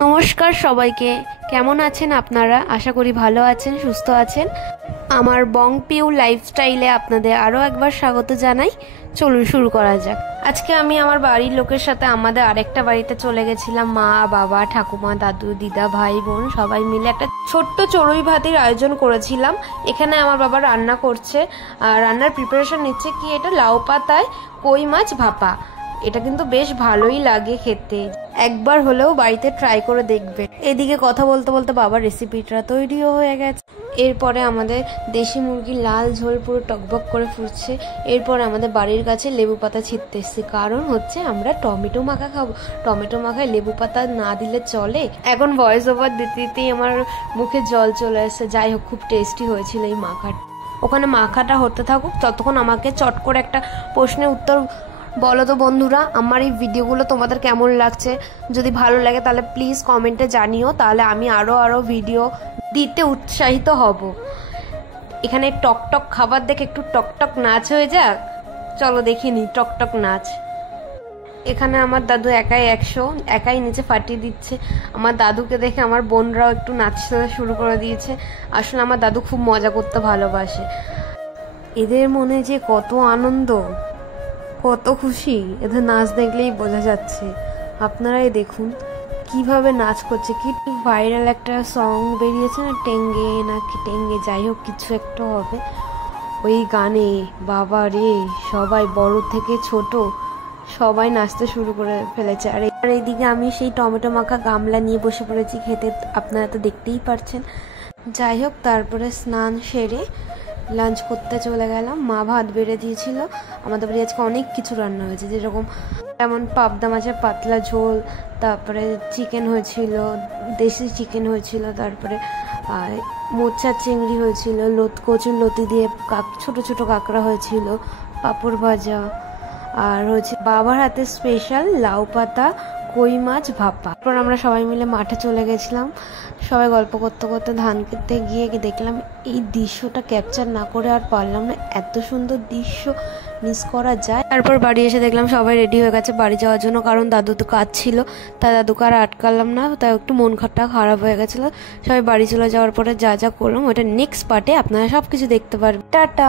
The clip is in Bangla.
নমস্কার সবাইকে, কেমন আছেন আপনারা? আশা করি ভালো আছেন, সুস্থ আছেন। আমার বংপিউ লাইফস্টাইলে আপনাদের আরও একবার স্বাগত জানাই। চলুন শুরু করা যাক। আজকে আমি আমার বাড়ির লোকের সাথে আমাদের আরেকটা বাড়িতে চলে গেছিলাম। মা, বাবা, ঠাকুমা, দাদু, দিদা, ভাই, বোন সবাই মিলে একটা ছোট্ট চড়ুই ভাতির আয়োজন করেছিলাম। এখানে আমার বাবা রান্না করছে, রান্নার প্রিপারেশন নিচ্ছে। কি এটা? লাউ পাতায় কই মাছ ভাপা। এটা কিন্তু বেশ ভালোই লাগে খেতে, একবার হলেও বাড়িতে ট্রাই করে দেখবে। এদিকে কথা বলতে বলতে বাবার রেসিপিটা তৈরিও হয়ে গেছে। এরপরে আমাদের দেশি মুরগির লাল ঝোল পুরো টকবক করে ফুটছে। এরপরে আমাদের বাড়ির কাছে লেবু পাতা ছিঁড়তে এসেছি, কারণ হচ্ছে আমরা টমেটো মাখা খাবো। টমেটো মাখায় লেবু পাতা না দিলে চলে? এখন ভয়েস ওভার দিতে দিতেই আমার মুখে জল চলে এসেছে। যাই হোক, খুব টেস্টি হয়েছিল এই মাখাটা। ওখানে মাখাটা হতে থাকুক, ততক্ষণ আমাকে চট করে একটা প্রশ্নের উত্তর বলো তো বন্ধুরা, আমার এই ভিডিওগুলো তোমাদের কেমন লাগছে? যদি ভালো লাগে তাহলে প্লিজ কমেন্টে জানিও, তাহলে আমি আরও ভিডিও দিতে উৎসাহিত হব। এখানে টকটক খাবার দেখে একটু টকটক নাচ হয়ে যাক। চলো দেখিনি টকটক নাচ। এখানে আমার দাদু একাই 100, একাই নিচে ফাটিয়ে দিচ্ছে। আমার দাদুকে দেখে আমার বোনরাও একটু নাচতে শুরু করে দিয়েছে। আসলে আমার দাদু খুব মজা করতে ভালোবাসে। এদের মনে যে কত আনন্দ, কত খুশি, এদের নাচ দেখলেই বোঝা যাচ্ছে। আপনারাই দেখুন কিভাবে নাচ করছে। কি ভাইরাল একটা সং বেরিয়েছে না, টেঙ্গে নাকি টেঙ্গে, যাই হোক কিছু একটা হবে। ওই গানে বাবা রে, সবাই বড় থেকে ছোট সবাই নাচতে শুরু করে ফেলেছে। আর এইদিকে আমি সেই টমেটো মাখা গামলা নিয়ে বসে পড়েছি খেতে, আপনারা তো দেখতেই পারছেন। যাই হোক, তারপরে স্নান সেরে লাঞ্চ করতে চলে গেলাম। মা ভাত বেড়ে দিয়েছিল। আমাদের বাড়ি আজকে অনেক কিছু রান্না হয়েছে, যেরকম যেমন পাবদা মাছের পাতলা ঝোল, তারপরে চিকেন হয়েছিল, দেশি চিকেন হয়েছিল, তারপরে মোচা চিংড়ি হয়েছিল, কচুর লতি দিয়ে ছোট ছোট কাঁকড়া হয়েছিল, পাঁপড় ভাজা, আর হচ্ছে বাবার হাতে স্পেশাল লাউ পাতা কই মাছ ভাপা। তারপর আমরা সবাই মিলে মাঠে চলে গেছিলাম। সবাই গল্প করতে করতে ধান খেতে গিয়ে দেখলাম এই দৃশ্যটা ক্যাপচার না করে আর পারলাম না। এত সুন্দর দৃশ্য মিস করা যায়? তারপর বাড়ি এসে দেখলাম সবাই রেডি হয়ে গেছে বাড়ি যাওয়ার জন্য, কারণ দাদু তো কাজ ছিল। তাই দাদুকে আর আটকালাম না, তাই একটু মন খারাপ হয়ে গেছিলো। সবাই বাড়ি চলে যাওয়ার পরে যা যা করলাম ওটা নেক্সট পার্টে আপনারা সবকিছু দেখতে পারবেন। টাটা।